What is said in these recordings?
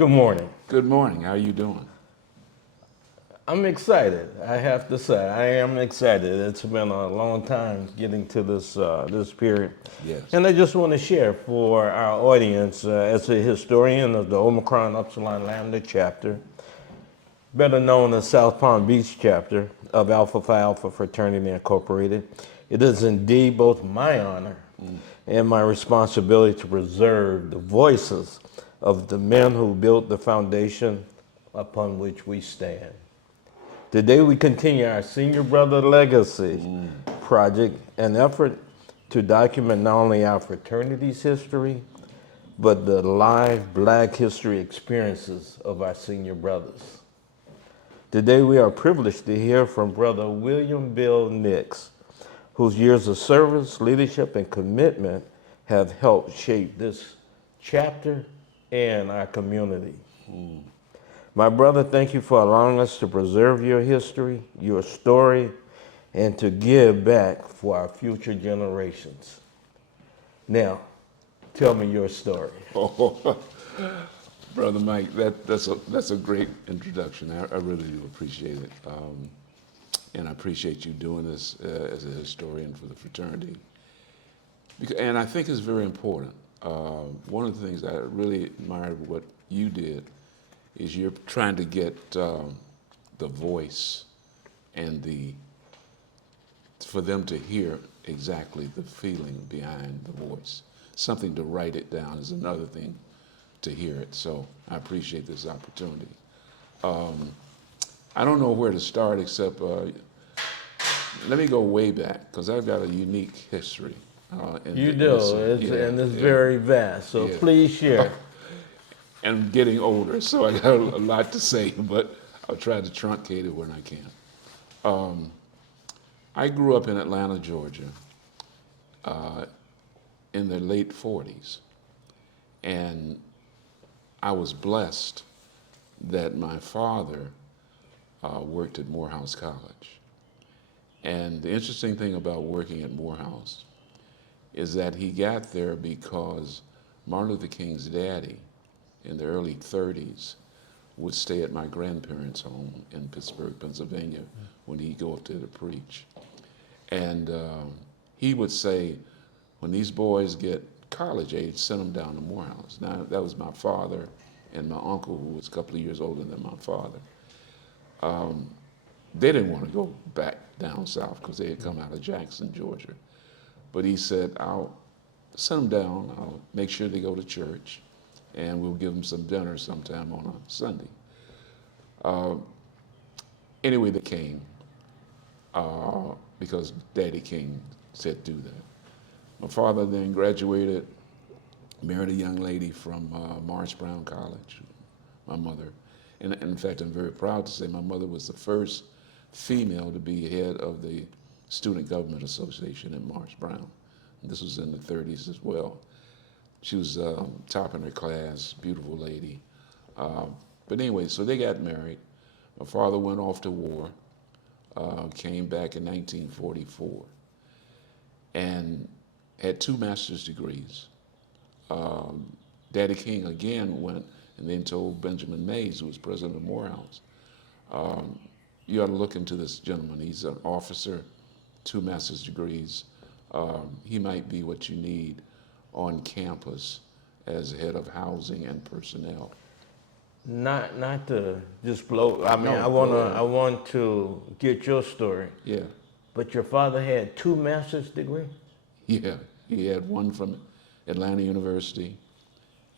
Good morning. Good morning. How are you doing? I'm excited. I have to say, I am excited. It's been a long time getting to this period, Yes. and I just want to share for our audience, as a historian of the Omicron Upsilon Lambda Chapter, better known as South Palm Beach Chapter of Alpha Phi Alpha Fraternity Incorporated. It is indeed both my honor and my responsibility to preserve the voices of the men who built the foundation upon which we stand. Today we continue our Senior Brother Legacy project, an effort to document not only our fraternity's history, but the live Black history experiences of our senior brothers. Today we are privileged to hear from Brother William Bill Nix, whose years of service, leadership, and commitment have helped shape this chapter and our community. My brother, thank you for allowing us to preserve your history, your story, and to give back for our future generations. Now, tell me your story. Oh, Brother Mike, that's a great introduction. I really do appreciate it. And I appreciate you doing this as a historian for the fraternity. And I think it's very important. One of the things I really admired what you did is you're trying to get the voice and for them to hear exactly the feeling behind the voice. Something to write it down is another thing to hear it. So I appreciate this opportunity. I don't know where to start except let me go way back because I've got a unique history. You do, and it's very vast, so please share. And I'm getting older, so I got a lot to say, but I'll try to truncate it when I can. I grew up in Atlanta, Georgia, in the late 40s, and I was blessed that my father worked at Morehouse College. And the interesting thing about working at Morehouse is that he got there because Martin Luther King's daddy in the early 30s would stay at my grandparents' home in Pittsburgh, Pennsylvania, when he'd go up there to preach. And he would say, when these boys get college age, send them down to Morehouse. Now, that was my father and my uncle, who was a couple of years older than my father. They didn't want to go back down south because they had come out of Jackson, Georgia. But he said, I'll send them down, I'll make sure they go to church, and we'll give them some dinner sometime on a Sunday. Anyway, they came because Daddy King said do that. My father then graduated, married a young lady from Morris Brown College, my mother. And in fact, I'm very proud to say my mother was the first female to be head of the Student Government Association at Morris Brown. And this was in the 30s as well. She was top in her class, beautiful lady. But anyway, so they got married. My father went off to war, came back in 1944, and had 2 master's degrees. Daddy King again went and then told Benjamin Mays, who was president of Morehouse, you ought to look into this gentleman. He's an officer, 2 master's degrees. He might be what you need on campus as head of housing and personnel. Not to just blow. I mean, No, I want to get your story. Yeah, But your father had 2 master's degrees? yeah. He had one from Atlanta University,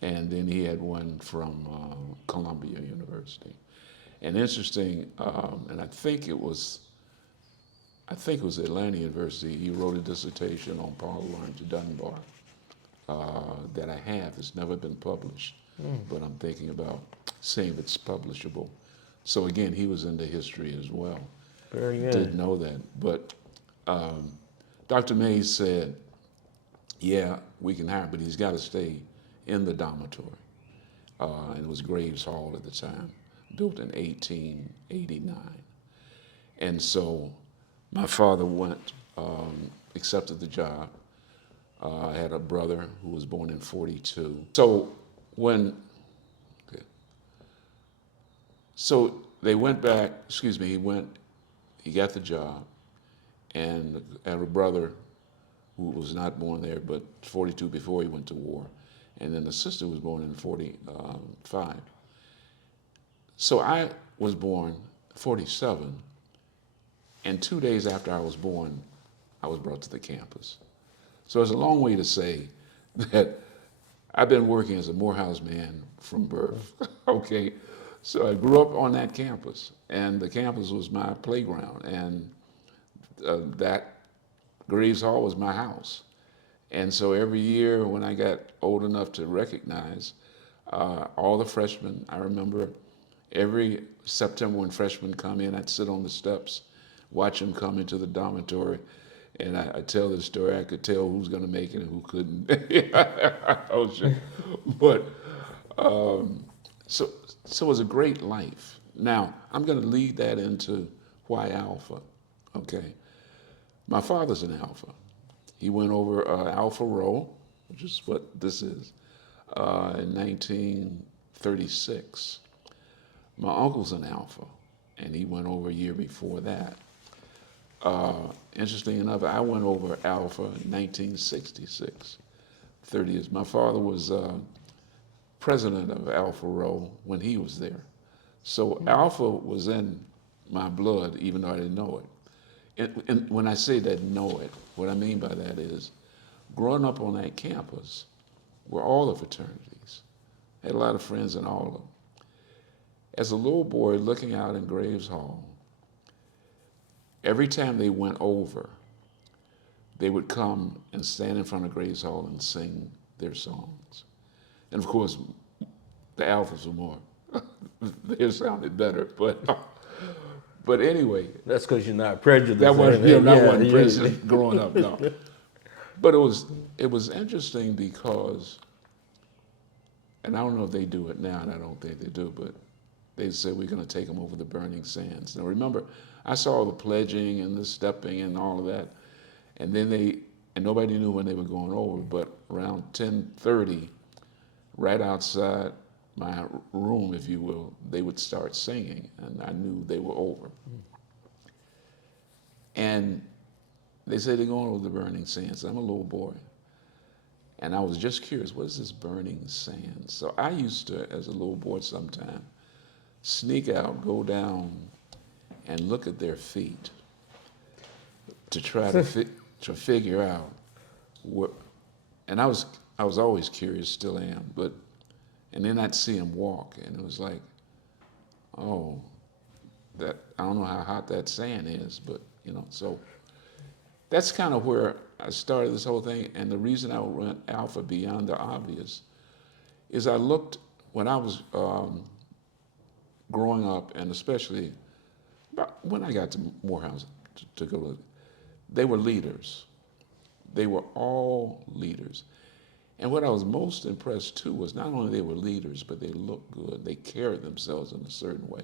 and then he had one from Columbia University. And interesting, and I think it was Atlanta University. He wrote a dissertation on Paul Laurence Dunbar that I have. It's never been published, but I'm thinking about seeing if it's publishable. So again, he was into history as well. Very good. Didn't know that, but Dr. Mays said, yeah, we can hire, but he's got to stay in the dormitory. And it was Graves Hall at the time, built in 1889. And so my father went, accepted the job. I had a brother who was born in 42. So when So they went back, he got the job, and had a brother who was not born there, but 42 before he went to war. And then the sister was born in 45. So I was born 47, and 2 days after I was born, I was brought to the campus. So it's a long way to say that I've been working as a Morehouse man from birth, okay? So I grew up on that campus, and the campus was my playground, and that Graves Hall was my house. And so every year when I got old enough to recognize all the freshmen, I remember every September when freshmen come in, I'd sit on the steps, watch them come into the dormitory, and I tell this story. I could tell who's going to make it and who couldn't. But so it was a great life. Now, I'm going to lead that into why Alpha, okay? My father's an Alpha. He went over Alpha Rho, which is what this is, in 1936. My uncle's an Alpha, and he went over a year before that. Interesting enough, I went over Alpha in 1966, 30 years. My father was president of Alpha Rho when he was there. So Alpha was in my blood, even though I didn't know it. And when I say that know it, what I mean by that is, growing up on that campus were all the fraternities. I had a lot of friends in all of them. As a little boy looking out in Graves Hall, every time they went over, they would come and stand in front of Graves Hall and sing their songs. And of course, the Alphas were more, they sounded better, but anyway. That's because you're not prejudiced. That wasn't, you know, I wasn't you- prejudiced growing up, no. But it was interesting because, and I don't know if they do it now, and I don't think they do, but they said we're going to take them over the burning sands. Now remember, I saw the pledging and the stepping and all of that, and then and nobody knew when they were going over, but around 10:30, right outside my room, if you will, they would start singing, and I knew they were over. And they said they're going over the burning sands. I'm a little boy. And I was just curious, what is this burning sand? So I used to, as a little boy sometime, sneak out, go down, and look at their feet to try to figure out what. And I was always curious, still am, and then I'd see them walk, and it was like, oh, that I don't know how hot that sand is, but so that's kind of where I started this whole thing. And the reason I went Alpha beyond the obvious is I looked when I was growing up, and especially when I got to Morehouse to go, they were leaders. They were all leaders. And what I was most impressed too was not only they were leaders, but they looked good. They carried themselves in a certain way.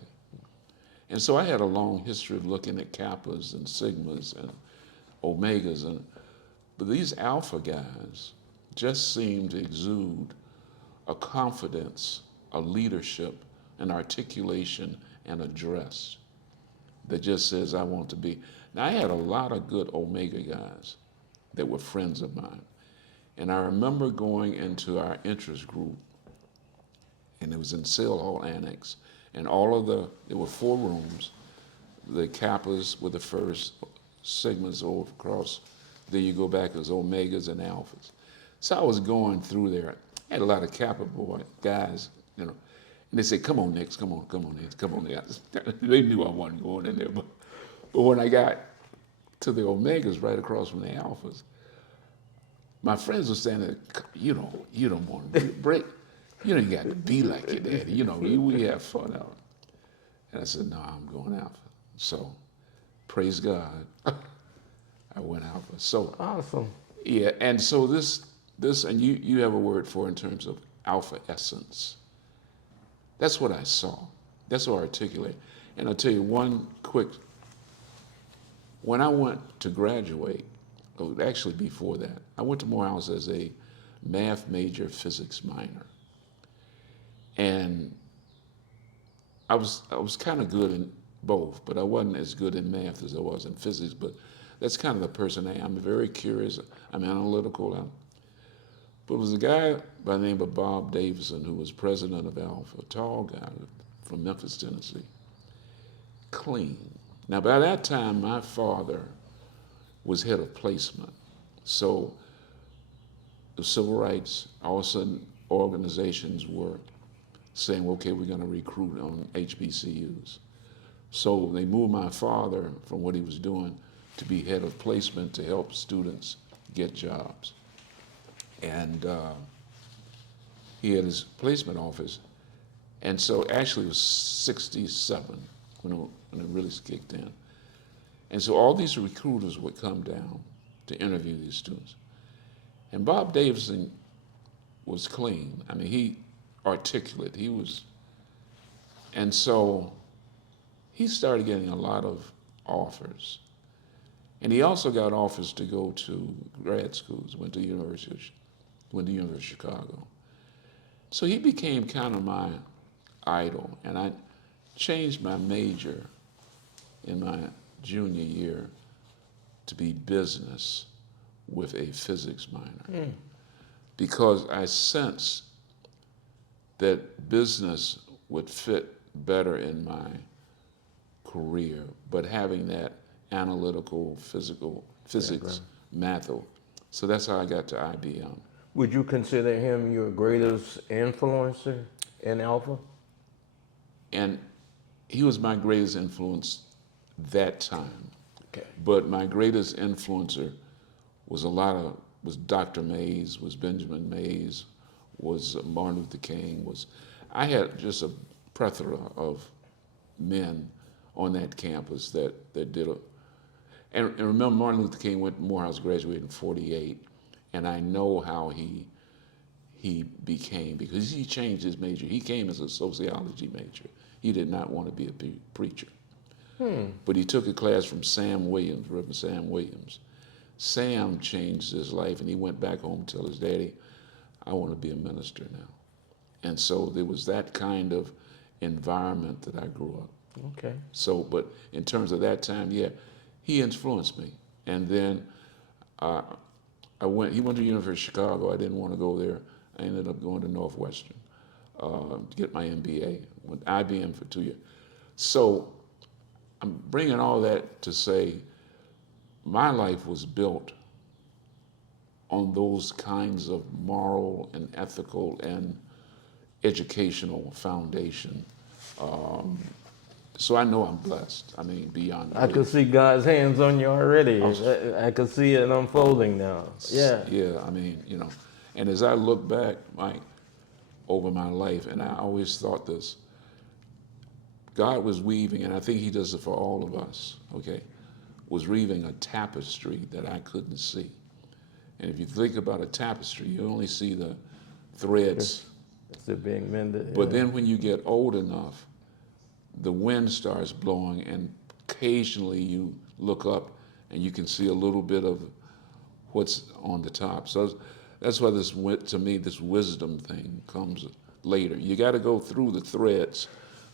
And so I had a long history of looking at Kappas and Sigmas and Omegas, but these Alpha guys just seemed to exude a confidence, a leadership, an articulation, and address that just says, I want to be. Now, I had a lot of good Omega guys that were friends of mine. And I remember going into our interest group, and it was in Sale Hall Annex, and there were 4 rooms. The Kappas were the first, Sigmas over across, then you go back as Omegas and Alphas. So I was going through there. I had a lot of Kappa boy guys, and they said, come on, Nick, come on, Nick, come on, Nick. They knew I wasn't going in there, but when I got to the Omegas right across from the Alphas, my friends were saying that, you don't want to break. You don't got to be like your daddy. We have fun out. And I said, no, I'm going Alpha. So, praise God, I went Alpha. So Awesome. Yeah, and so this, and you have a word for in terms of Alpha essence. That's what I saw. That's what I articulate. And I'll tell you one quick. When I went to graduate, actually before that, I went to Morehouse as a math major, physics minor. And I was kind of good in both, but I wasn't as good in math as I was in physics. But that's kind of the person I am. I'm very curious. I'm analytical. But it was a guy by the name of Bob Davidson who was president of Alpha, a tall guy from Memphis, Tennessee. Clean. Now, by that time, my father was head of placement. So the civil rights, all of a sudden, organizations were saying, okay, we're going to recruit on HBCUs. So they moved my father from what he was doing to be head of placement to help students get jobs. And he had his placement office. And so actually it was 67 when it really kicked in. And so all these recruiters would come down to interview these students. And Bob Davidson was clean. I mean, he articulate. And so he started getting a lot of offers. And he also got offers to go to grad schools, went to University of Chicago. So he became kind of my idol. And I changed my major in my junior year to be business with a physics minor. Because I sensed that business would fit better in my career, but having that analytical, physics, math. So that's how I got to IBM. Would you consider him your greatest influencer in Alpha? And he was my greatest influence that time. Okay. But my greatest influencer was Dr. Mays, was Benjamin Mays, was Martin Luther King. I had just a plethora of men on that campus that did and remember Martin Luther King went to Morehouse, graduated in 48, and I know how he became, because he changed his major. He came as a sociology major. He did not want to be a preacher. But he took a class from Sam Williams, Reverend Sam Williams. Sam changed his life, and he went back home to tell his daddy, I want to be a minister now. And so there was that kind of environment that I grew up. Okay. So, but in terms of that time, yeah, he influenced me. And then he went to the University of Chicago. I didn't want to go there. I ended up going to Northwestern to get my MBA, with IBM for 2 years. So I'm bringing all that to say my life was built on those kinds of moral and ethical and educational foundation. So I know I'm blessed. I mean, beyond I can see God's hands on you already. I can see it unfolding now. Yeah. Yeah, I mean, and as I look back, Mike, over my life, and I always thought this, God was weaving, and I think he does it for all of us, okay, was weaving a tapestry that I couldn't see. And if you think about a tapestry, you only see the threads. It's being mended. But then when you get old enough, the wind starts blowing, and occasionally you look up and you can see a little bit of what's on the top. So that's why to me, this wisdom thing comes later. You got to go through the threads,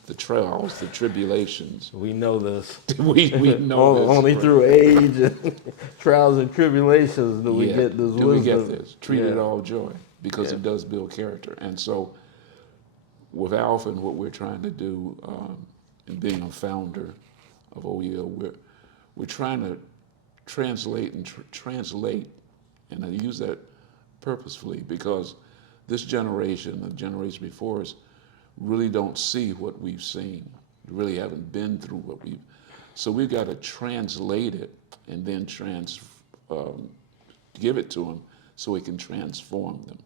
the trials, the tribulations. We know this. we know this. Only through age and trials and tribulations do we get this wisdom. We get this. Treat it all joy, because it does build character. And so with Alpha and what we're trying to do, and being a founder of OEL, we're trying to translate, and I use that purposefully because this generation, the generation before us, really don't see what we've seen, really haven't been through what so we've got to translate it and then give it to them so we can transform them.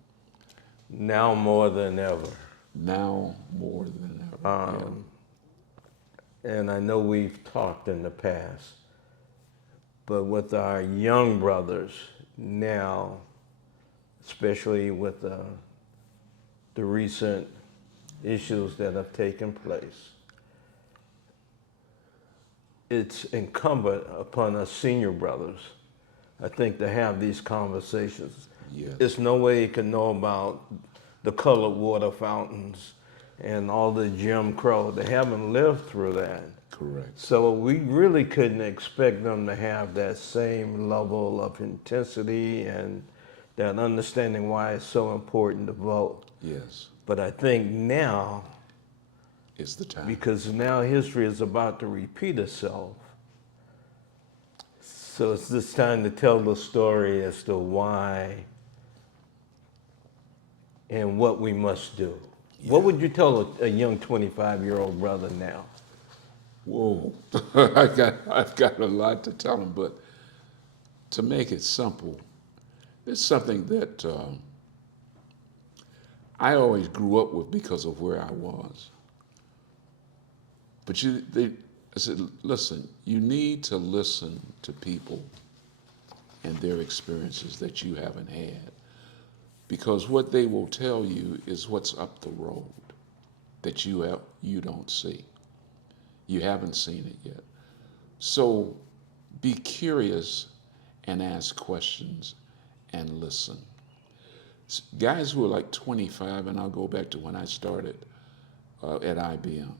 Now more than ever. Now more than ever. And I know we've talked in the past, but with our young brothers now, especially with the recent issues that have taken place, it's incumbent upon us senior brothers, I think, to have these conversations. Yes. There's no way you can know about the colored water fountains, and all the Jim Crow. They haven't lived through that. Correct. So we really couldn't expect them to have that same level of intensity and that understanding why it's so important to vote. Yes. But I think now, It's the time. because now history is about to repeat itself, so it's this time to tell the story as to why and what we must do. Yeah. What would you tell a young 25-year-old brother now? Whoa. I've got a lot to tell him, but to make it simple, it's something that I always grew up with because of where I was. But I said, listen, you need to listen to people and their experiences that you haven't had. Because what they will tell you is what's up the road that you don't see. You haven't seen it yet. So be curious and ask questions and listen. Guys who are like 25, and I'll go back to when I started at IBM.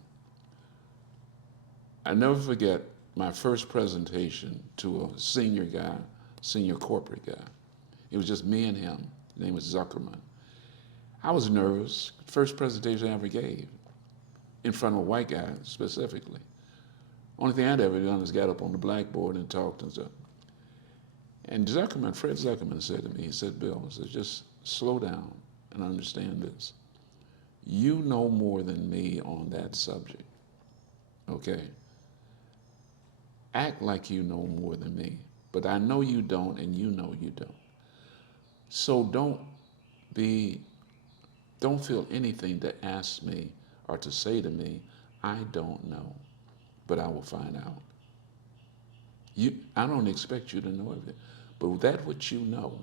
I never forget my first presentation to a senior corporate guy. It was just me and him. His name was Zuckerman. I was nervous. First presentation I ever gave, in front of a white guy specifically. Only thing I'd ever done is got up on the blackboard and talked and stuff. And Fred Zuckerman said to me, he said, Bill, he said, just slow down and understand this. You know more than me on that subject, okay? Act like you know more than me, but I know you don't and you know you don't. So don't feel anything to ask me or to say to me, I don't know, but I will find out. I don't expect you to know everything, but that what you know,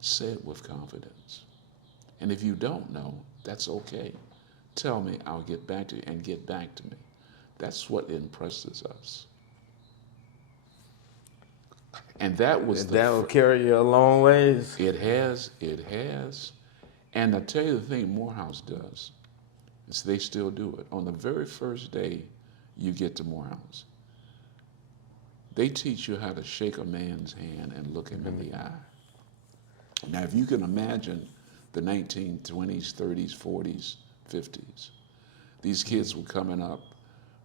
say it with confidence. And if you don't know, that's okay. Tell me, I'll get back to you, and get back to me. That's what impresses us. And that was That will carry you a long ways. It has. And I tell you the thing Morehouse does, is they still do it. On the very first day you get to Morehouse, they teach you how to shake a man's hand and look him in the eye. Now, if you can imagine the 1920s, 30s, 40s, 50s, these kids were coming up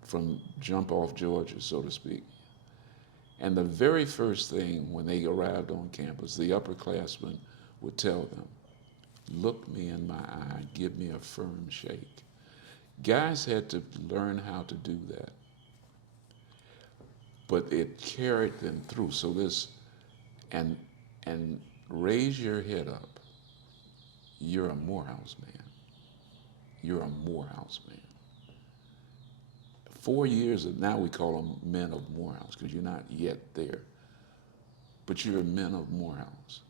from jump off Georgia, so to speak. And the very first thing when they arrived on campus, the upperclassmen would tell them, look me in my eye, give me a firm shake. Guys had to learn how to do that. But it carried them through. So and raise your head up. You're a Morehouse man. You're a Morehouse man. 4 years, now we call them men of Morehouse because you're not yet there. But you're men of Morehouse.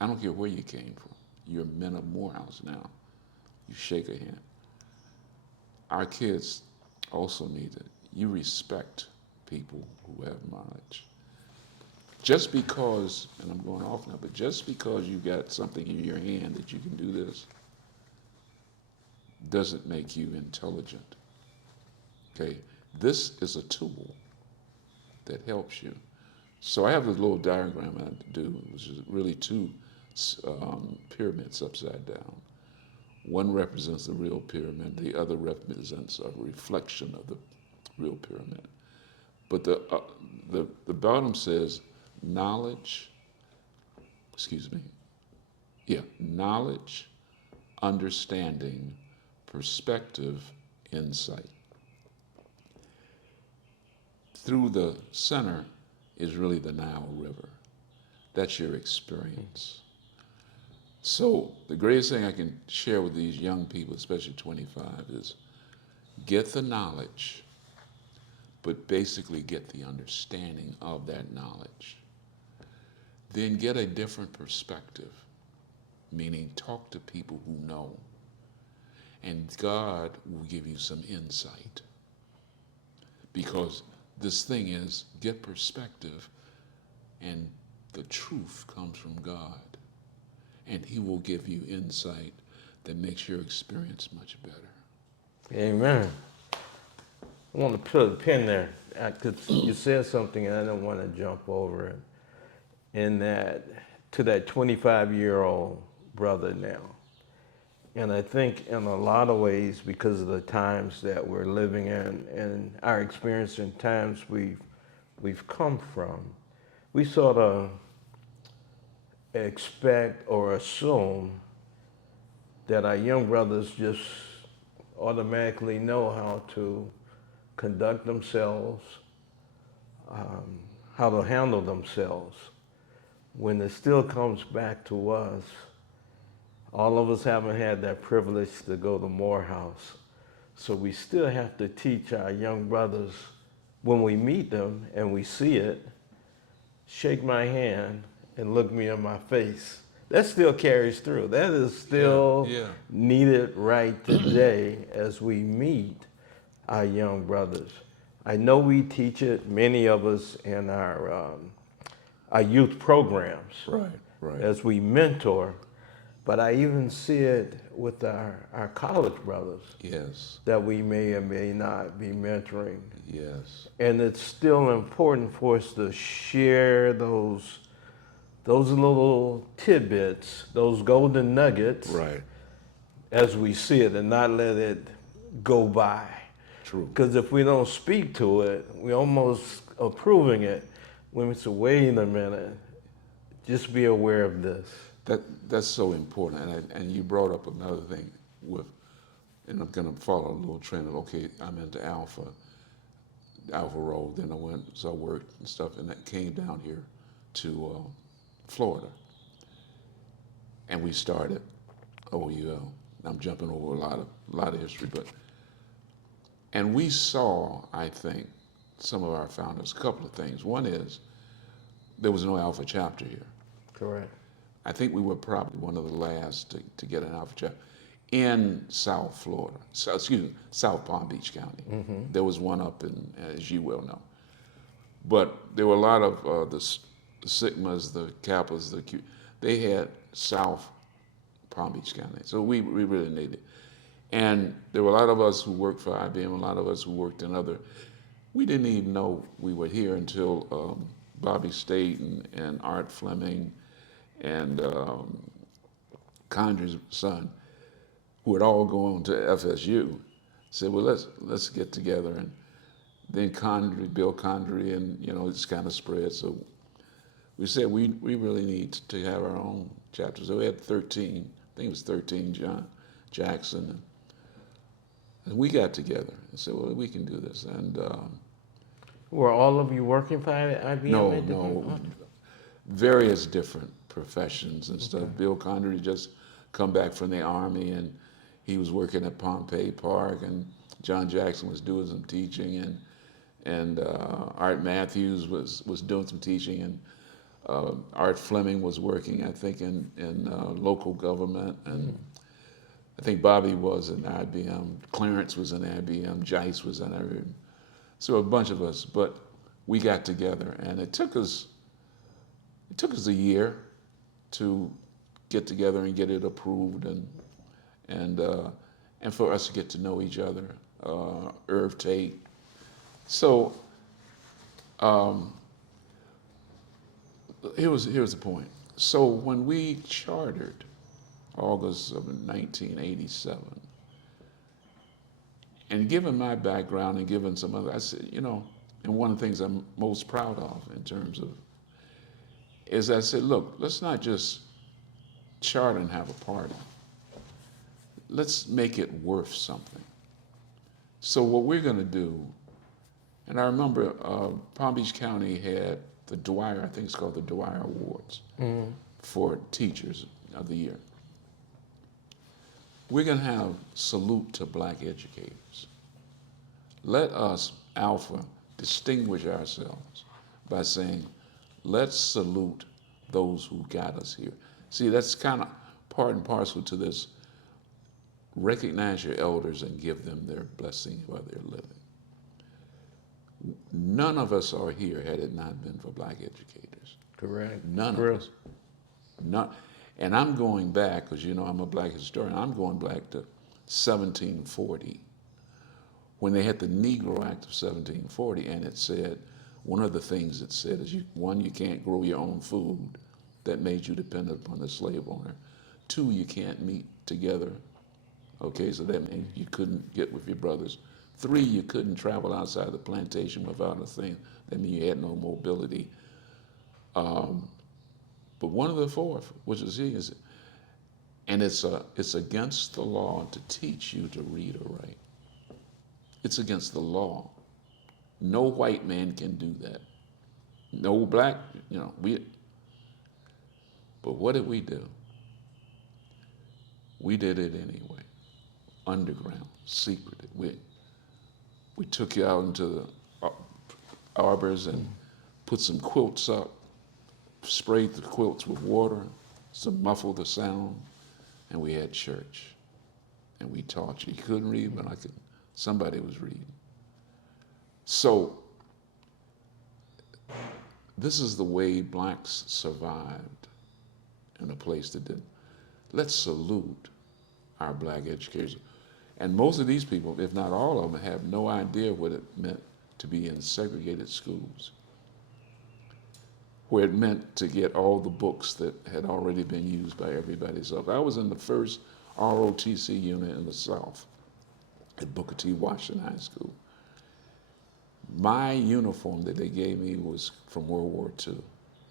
I don't care where you came from. You're men of Morehouse now. You shake a hand. Our kids also need it. You respect people who have knowledge. Just because, and I'm going off now, but just because you got something in your hand that you can do this, doesn't make you intelligent. Okay, this is a tool that helps you. So I have this little diagram I do, which is really two pyramids upside down. One represents the real pyramid, the other represents a reflection of the real pyramid. But the bottom says knowledge, knowledge, understanding, perspective, insight. Through the center is really the Nile River. That's your experience. So the greatest thing I can share with these young people, especially 25, is get the knowledge, but basically get the understanding of that knowledge. Then get a different perspective, meaning talk to people who know, and God will give you some insight. Because this thing is, get perspective, and the truth comes from God. And He will give you insight that makes your experience much better. Amen. I want to put a pin there because you said something and I don't want to jump over it. In that, to that 25-year-old brother now. And I think in a lot of ways, because of the times that we're living in and our experience in times we've come from, we sort of expect or assume that our young brothers just automatically know how to conduct themselves, how to handle themselves. When it still comes back to us, all of us haven't had that privilege to go to Morehouse. So we still have to teach our young brothers when we meet them and we see it, shake my hand and look me in my face. That still carries through. That is still needed right today as we meet our young brothers. I know we teach it, many of us, in our youth programs, Right. as we mentor, but I even see it with our college brothers Yes. that we may or may not be mentoring. Yes. And it's still important for us to share those little tidbits, those golden nuggets, Right. as we see it and not let it go by. True. Because if we don't speak to it, we almost approving it. When we say, wait a minute, just be aware of this. That's so important, and you brought up another thing with, and I'm going to follow a little trend of, okay, I'm into Alpha Road, then I went, so I worked and stuff, and that came down here to Florida, and we started OUL. I'm jumping over a lot of history, and we saw, I think, some of our founders, a couple of things. One is there was no Alpha chapter here. Correct. I think we were probably one of the last to get an Alpha chapter in South Florida. South Palm Beach County. Mm-hmm. There was one up in, as you well know. But there were a lot of the Sigmas, the Kappas, the Q. They had South Palm Beach County. So we really needed it. And there were a lot of us who worked for IBM, a lot of us who worked in other. We didn't even know we were here until Bobby State and Art Fleming and Condry's son, who had all gone to FSU, said, well, let's get together. And then Bill Condry, and it's kind of spread. So we said we really need to have our own chapter. So we had 13, I think it was 13, John Jackson. And we got together and said, well, we can do this. And were all of you working for IBM? No, various different professions and stuff. Bill Condry just come back from the Army, and he was working at Pompey Park, and John Jackson was doing some teaching, and Art Matthews was doing some teaching, and Art Fleming was working, I think, in local government, and I think Bobby was in IBM, Clarence was in IBM, Jice was in IBM. So a bunch of us, but we got together, and it took us a year to get together and get it approved, and for us to get to know each other. Irv Tate. So here's the point. So when we chartered, August of 1987, and given my background and given some other, I said, and one of the things I'm most proud of in terms of, is I said, look, let's not just charter and have a party. Let's make it worth something. So what we're going to do, and I remember Palm Beach County had the Dwyer, I think it's called the Dwyer Awards, for Teachers of the Year. We're going to have salute to black educators. Let us, Alpha, distinguish ourselves by saying, let's salute those who got us here. See, that's kind of part and parcel to this. Recognize your elders and give them their blessing while they're living. None of us are here had it not been for black educators. Correct. None of us. Not, and I'm going back, because I'm a black historian, I'm going back to 1740 when they had the Negro Act of 1740, and it said, one of the things it said is, you can't grow your own food. That made you dependent upon the slave owner. 2, you can't meet together. Okay, so that means you couldn't get with your brothers. 3, you couldn't travel outside the plantation without a thing. That means you had no mobility. But one of the 4th, which is here, and it's against the law to teach you to read or write. It's against the law. No white man can do that. No black, but what did we do? We did it anyway, underground, secretive. We took you out into the arbors and put some quilts up, sprayed the quilts with water to muffle the sound, and we had church. And we taught you. You couldn't read, but somebody was reading. So this is the way blacks survived in a place that didn't. Let's salute our black education. And most of these people, if not all of them, have no idea what it meant to be in segregated schools, where it meant to get all the books that had already been used by everybody else. I was in the first ROTC unit in the South at Booker T. Washington High School. My uniform that they gave me was from World War II.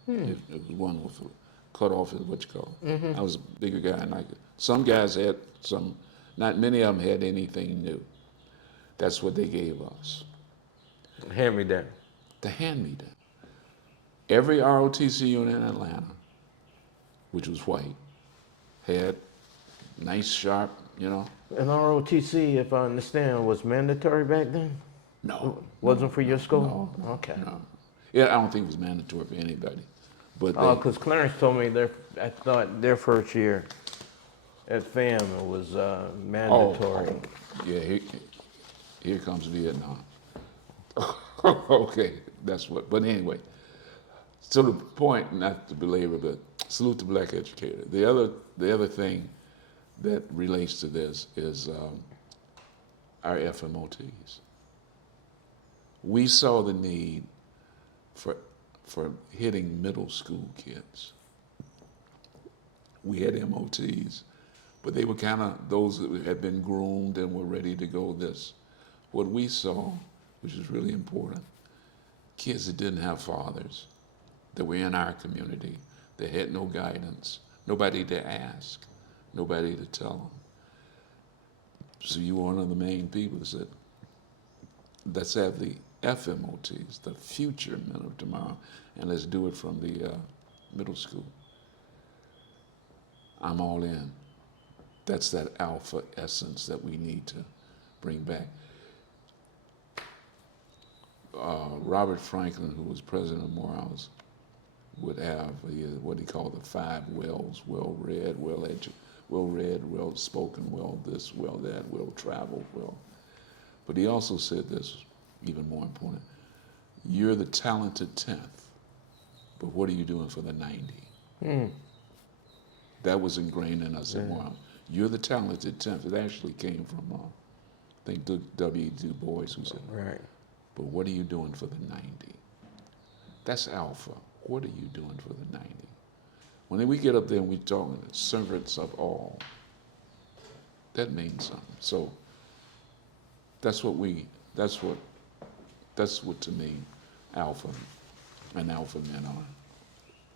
It was one with cut off, is what you call it. I was a bigger guy, and some guys had some, not many of them had anything new. That's what they gave us. Hand-me-down. The hand-me-down. Every ROTC unit in Atlanta, which was white, had nice, sharp, And ROTC, if I understand, was mandatory back then? No. Wasn't for your school? No. Okay. No. Yeah, I don't think it was mandatory for anybody. But because Clarence told me I thought their first year at FAM it was mandatory. Yeah, here comes Vietnam. Okay, that's what. But anyway, so the point, not to belabor, but salute the black educator. The other thing that relates to this is our FMOTs. We saw the need for hitting middle school kids. We had MOTs, but they were kind of those that had been groomed and were ready to go this. What we saw, which is really important, kids that didn't have fathers, that were in our community, that had no guidance, nobody to ask, nobody to tell them. So you were one of the main people that said, let's have the FMOTs, the future men of tomorrow, and let's do it from the middle school. I'm all in. That's that alpha essence that we need to bring back. Robert Franklin, who was president of Morehouse, would have what he called the 5 wells: well-read, well-spoken, well this, well that, well-traveled, well. But he also said this, even more important: you're the talented 10th, but what are you doing for the 90? That was ingrained in us at Morehouse. You're the talented 10th. It actually came from, I think, W. Du Bois, who said, Right. but what are you doing for the 90? That's alpha. What are you doing for the 90? When we get up there and we talk servants of all, that means something. So that's what to me alpha and alpha men are.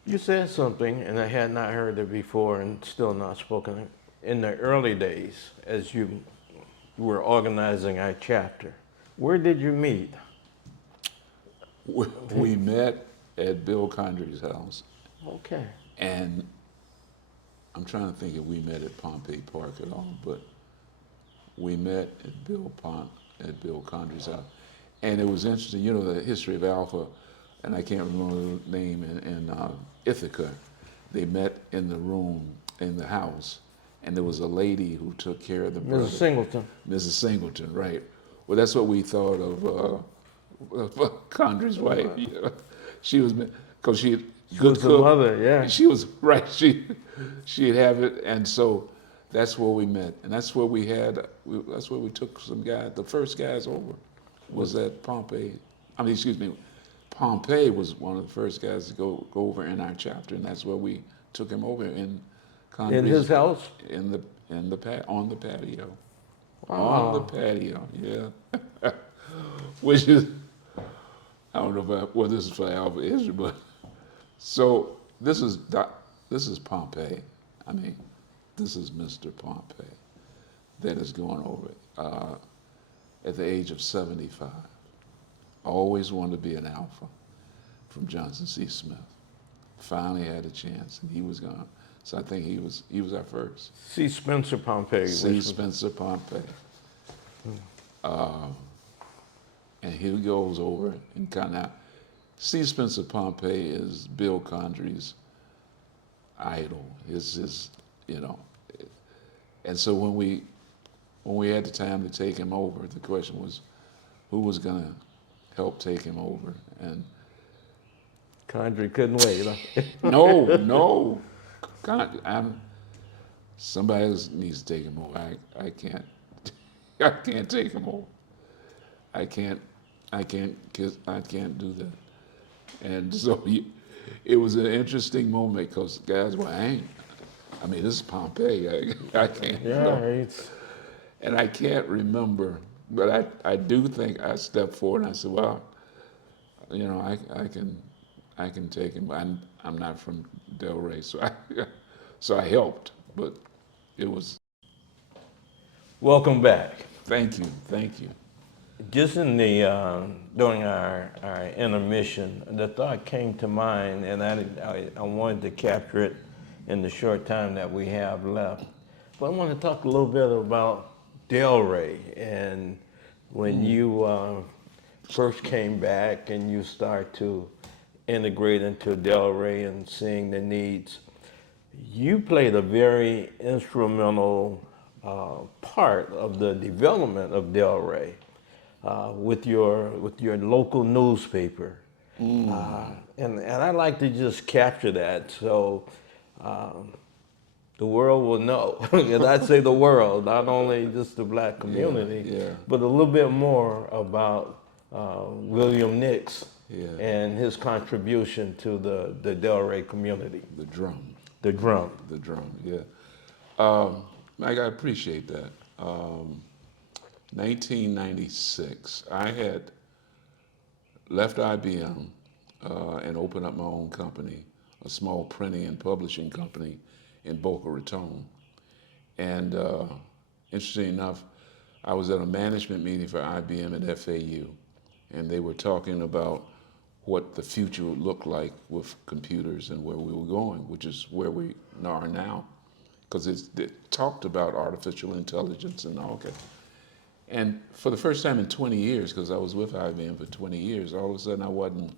You said something, and I had not heard it before and still not spoken. In the early days, as you were organizing our chapter, where did you meet? We met at Bill Condry's house. Okay. And I'm trying to think if we met at Pompey Park at all, but we met at Bill Condry's house. And it was interesting, the history of Alpha, and I can't remember the name, in Ithaca. They met in the room, in the house, and there was a lady who took care of the brother. Mrs. Singleton. Mrs. Singleton, right. Well, that's what we thought of Condry's wife. She was, because she was a mother, yeah. She was, right, she'd have it, and so That's where we met, and that's where we had. That's where we took some guys. The first guys over was at Pompey. I mean, excuse me, Pompey was one of the first guys to go over in our chapter, and that's where we took him over in In his house? on the patio. Wow. On the patio, yeah. Which is, I don't know about what this is for Alpha Israel, but so this is Pompey. I mean, this is Mr. Pompey that is going over it at the age of 75. I always wanted to be an Alpha from Johnson C. Smith. Finally had a chance, and he was gone. So I think he was our first. C. Spencer Pompey. C. Spencer Pompey. And he goes over and kind of. C. Spencer Pompey is Bill Condry's idol. His, you know. And so when we had the time to take him over, the question was, who was going to help take him over? And Condry couldn't wait. Huh? no. Somebody else needs to take him over. I can't. I can't take him over. I can't do that. And so it was an interesting moment because guys were angry. I mean, this is Pompey. I can't. Yeah, And I can't remember, but I do think I stepped forward and I said, well, you know, I can take him. I'm not from Delray, so I helped, but it was. Welcome back. Thank you. Just in the during our intermission, the thought came to mind, and I wanted to capture it in the short time that we have left. But I want to talk a little bit about Delray and when you first came back and you start to integrate into Delray and seeing the needs. You played a very instrumental part of the development of Delray with your local newspaper, and I like to just capture that so the world will know. And I'd say the world, not only just the black community, but a little bit more about William Nix and his contribution to the Delray community. The drum, yeah. Mike, I appreciate that. 1996, I had left IBM and opened up my own company, a small printing and publishing company in Boca Raton. And interesting enough, I was at a management meeting for IBM at FAU, and they were talking about what the future would look like with computers and where we were going, which is where we are now, because it talked about artificial intelligence and all that. And for the first time in 20 years, because I was with IBM for 20 years, all of a sudden I wasn't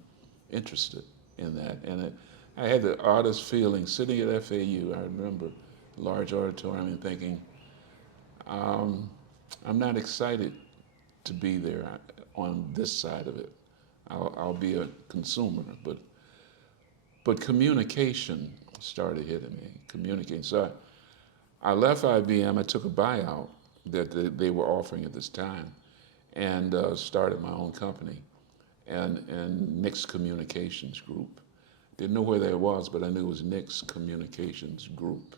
interested in that. And I had the oddest feeling sitting at FAU, I remember, large auditorium, and thinking, I'm not excited to be there on this side of it. I'll be a consumer, but communication started hitting me, communicating. So I left IBM, I took a buyout that they were offering at this time, and started my own company, and Nix Communications Group. Didn't know where that was, but I knew it was Nix Communications Group,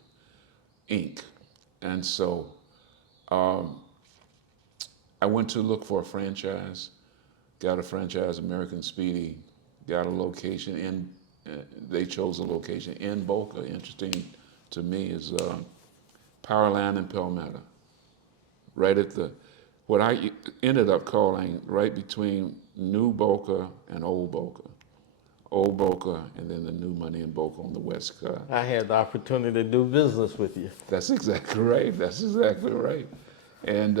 Inc. And so I went to look for a franchise, got a franchise, American Speedy, got a location in, they chose a location in Boca. Interesting to me is Powerline and Palmetto, right at what I ended up calling right between New Boca and Old Boca. Old Boca, and then the new money in Boca on the west side. I had the opportunity to do business with you. That's exactly right. And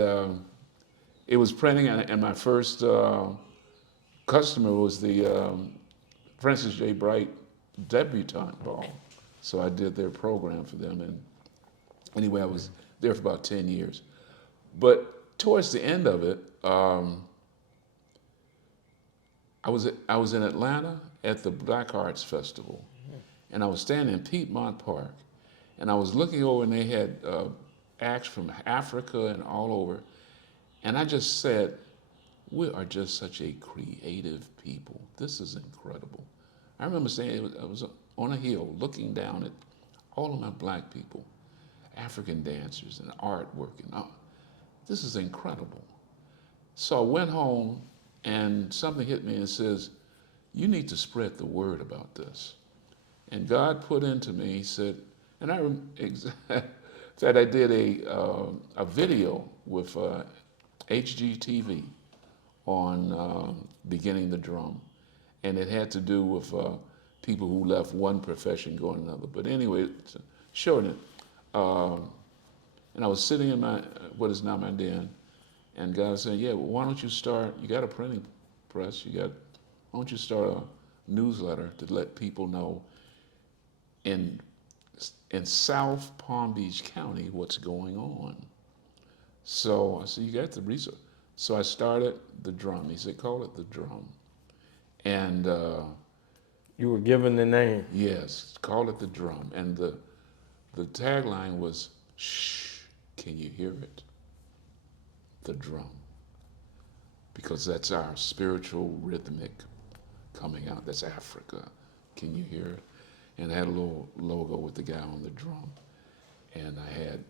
it was printing, and my first customer was the Francis J. Bright debutante ball. So I did their program for them. And anyway, I was there for about 10 years. But towards the end of it, I was in Atlanta at the Black Arts Festival, and I was standing in Piedmont Park, and I was looking over, and they had acts from Africa and all over. And I just said, we are just such a creative people. This is incredible. I remember saying, I was on a hill looking down at all of my black people, African dancers and artwork and all. This is incredible. So I went home and something hit me and says, you need to spread the word about this. And God put into me, he said, and in fact, I did a video with HGTV on beginning the drum. And it had to do with people who left one profession going another. But anyway, showing it. And I was sitting in what is now my den, and God said, yeah, well, why don't you start, you got a printing press, why don't you start a newsletter to let people know in South Palm Beach County what's going on. So I said, you got the resource. So I started the drum. He said, call it the drum. And you were given the name. yes, call it the drum. And the tagline was, shh, can you hear it? The drum. Because that's our spiritual rhythmic coming out. That's Africa. Can you hear it? And I had a little logo with the guy on the drum. And I had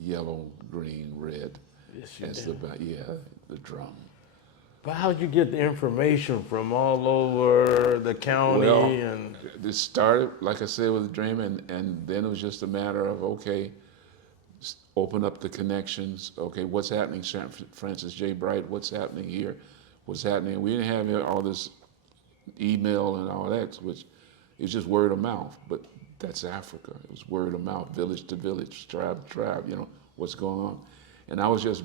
yellow, green, red. Yes, you as did. the drum. But how'd you get the information from all over the county? Well, and this started, like I said, with a dream, and then it was just a matter of, okay, open up the connections. Okay, what's happening, Francis J. Bright? What's happening here? What's happening? We didn't have all this email and all that, which is just word of mouth. But that's Africa. It was word of mouth, village to village, tribe to tribe. You know what's going on, and I was just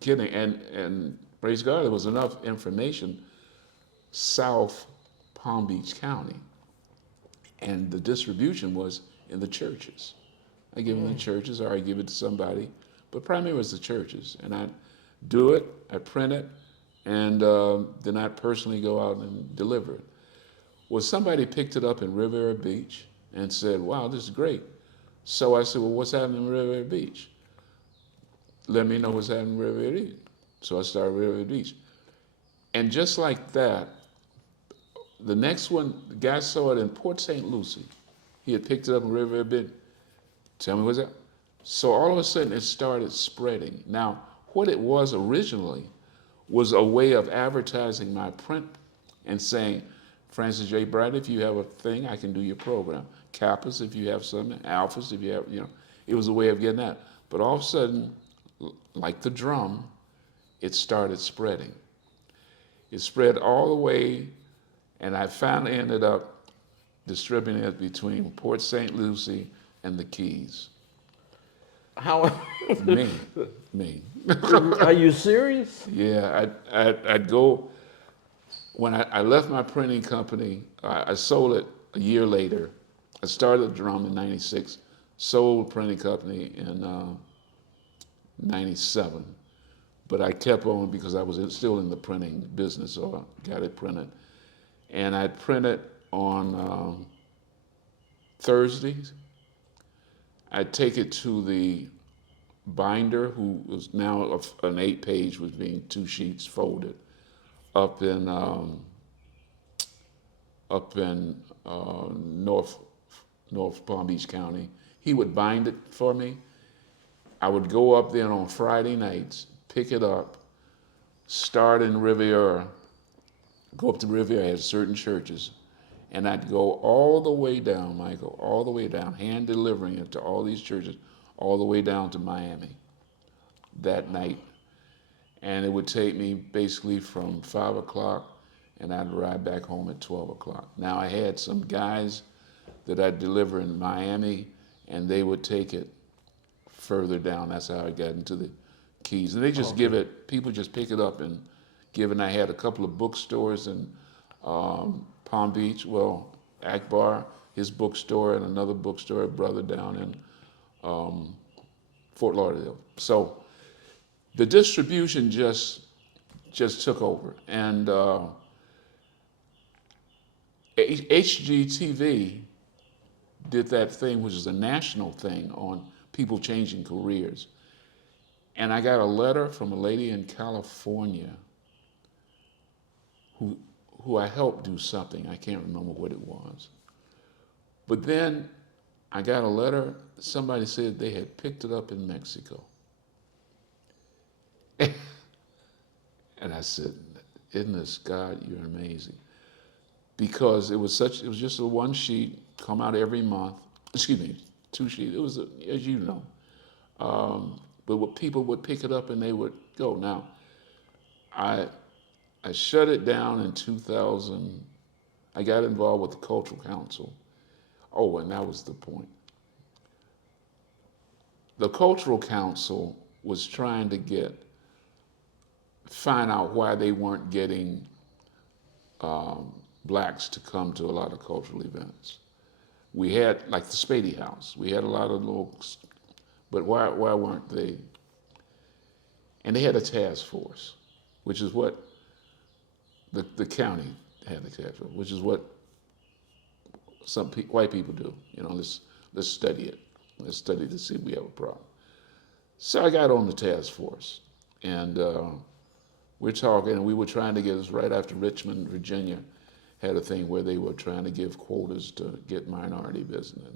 kidding. And praise God, there was enough information. South Palm Beach County, and the distribution was in the churches. I give it to the churches, or I give it to somebody, but primarily it was the churches. And I do it, I print it, and then I personally go out and deliver it. Well, somebody picked it up in Riviera Beach and said, wow, this is great. So I said, well, what's happening in Riviera Beach? Let me know what's happening in Riviera Beach. So I started Riviera Beach. And just like that, the next one, the guy saw it in Port St. Lucie. He had picked it up in Riviera Beach. Tell me what's that? So all of a sudden it started spreading. Now, what it was originally was a way of advertising my print and saying, Francis J. Bright, if you have a thing, I can do your program. Kappas, if you have something. Alphas, if you have, it was a way of getting that. But all of a sudden, like the drum, it started spreading. It spread all the way, and I finally ended up distributing it between Port St. Lucie and the Keys. how? Me. Are you serious? Yeah, I'd go, when I left my printing company, I sold it a year later. I started the drum in 96, sold the printing company in 97. But I kept on because I was still in the printing business, so I got it printed. And I'd print it on Thursdays. I'd take it to the binder, who was now an 8-page, was being 2 sheets folded, up in North Palm Beach County. He would bind it for me. I would go up there on Friday nights, pick it up, start in Riviera, go up to Riviera, had certain churches, and I'd go all the way down, Michael, all the way down, hand delivering it to all these churches, all the way down to Miami that night. And it would take me basically from 5 o'clock, and I'd ride back home at 12 o'clock. Now, I had some guys that I'd deliver in Miami, and they would take it further down. That's how I got into the Keys. And they just give it, people just pick it up and give it. And I had a couple of bookstores in Palm Beach. Well, Akbar, his bookstore, and another bookstore, a brother down in Fort Lauderdale. So the distribution just took over. And HGTV did that thing, which is a national thing, on people changing careers. And I got a letter from a lady in California who I helped do something. I can't remember what it was. But then I got a letter, somebody said they had picked it up in Mexico. And I said, isn't this God, you're amazing. Because it was just a one sheet, come out every month. Excuse me, 2 sheets. It was, as you know. But what people would pick it up and they would go. Now, I shut it down in 2000. I got involved with the Cultural Council. Oh, and that was the point. The Cultural Council was trying to find out why they weren't getting blacks to come to a lot of cultural events. We had, like the Spady House, we had a lot of little, but why weren't they? And they had a task force, which is what the county had a task force, which is what some white people do. You know, let's study it. Let's study to see if we have a problem. So I got on the task force, and we're talking, and we were trying to get us right after Richmond, Virginia, had a thing where they were trying to give quotas to get minority business.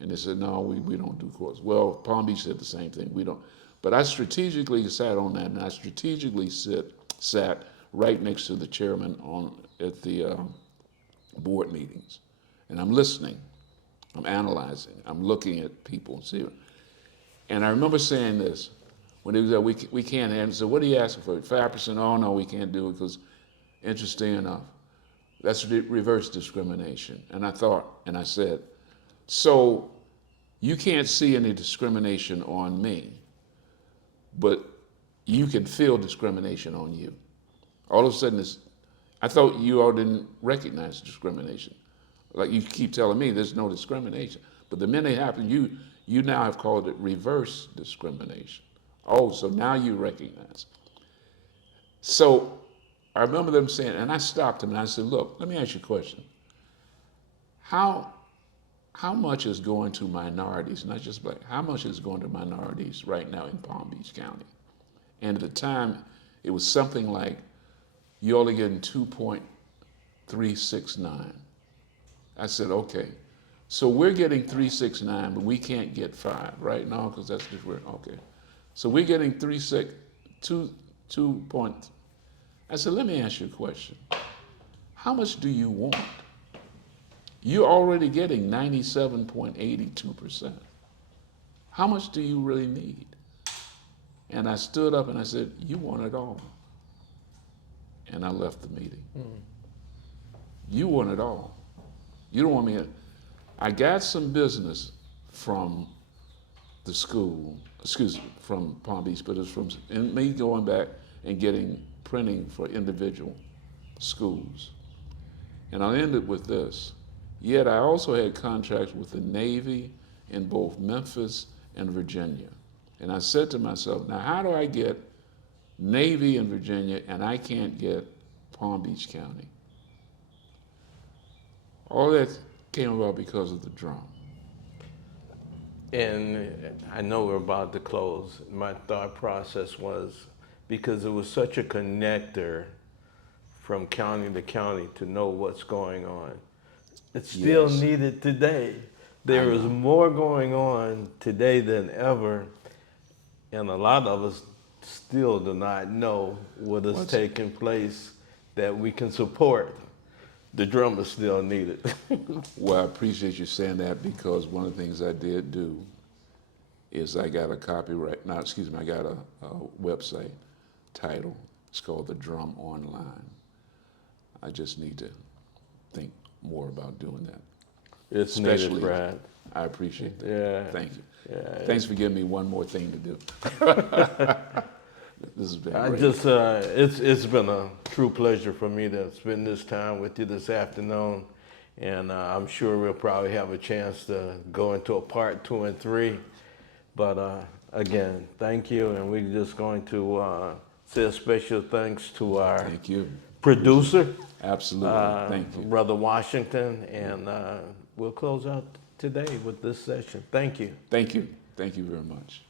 And they said, no, we don't do quotas. Well, Palm Beach said the same thing. We don't. But I strategically sat on that, and I strategically sat right next to the chairman at the board meetings. And I'm listening, I'm analyzing, I'm looking at people. See, and I remember saying this, when he was there, we can't have, so what are you asking for? 5%? Oh, no, we can't do it because, interesting enough, that's reverse discrimination. And I thought, and I said, so you can't see any discrimination on me, but you can feel discrimination on you. All of a sudden, I thought you all didn't recognize discrimination. Like you keep telling me there's no discrimination. But the minute it happened, you now have called it reverse discrimination. Oh, so now you recognize. So I remember them saying, and I stopped them and I said, look, let me ask you a question. How much is going to minorities, not just black, how much is going to minorities right now in Palm Beach County? And at the time, it was something like, you're only getting 2.369. I said, okay. So we're getting 369, but we can't get 5, right? No, because that's just where, okay. So we're getting 2 point. I said, let me ask you a question. How much do you want? You're already getting 97.82%. How much do you really need? And I stood up and I said, you want it all. And I left the meeting. You want it all. You don't want me. I got some business from the school, from Palm Beach, but it's from me going back and getting printing for individual schools. And I'll end it with this. Yet I also had contracts with the Navy in both Memphis and Virginia. And I said to myself, now how do I get Navy in Virginia and I can't get Palm Beach County? All that came about because of the drum. And I know we're about to close. My thought process was, because it was such a connector from county to county to know what's going on. It's still needed today. There is more going on today than ever, and a lot of us still do not know what is taking place that we can support. The drum is still needed. Well, I appreciate you saying that, because one of the things I did do is I got a copyright, I got a website title. It's called The Drum Online. I just need to think more about doing that. It's needed, Brad. I appreciate that. Yeah. Thank you. Yeah. Thanks for giving me one more thing to do. This has been great. It's been a true pleasure for me to spend this time with you this afternoon, and I'm sure we'll probably have a chance to go into a part 2 and 3. But again, thank you, and we're just going to say a special thanks to our producer. Absolutely, thank you. Brother Washington, and we'll close out today with this session. Thank you. Thank you. Thank you very much.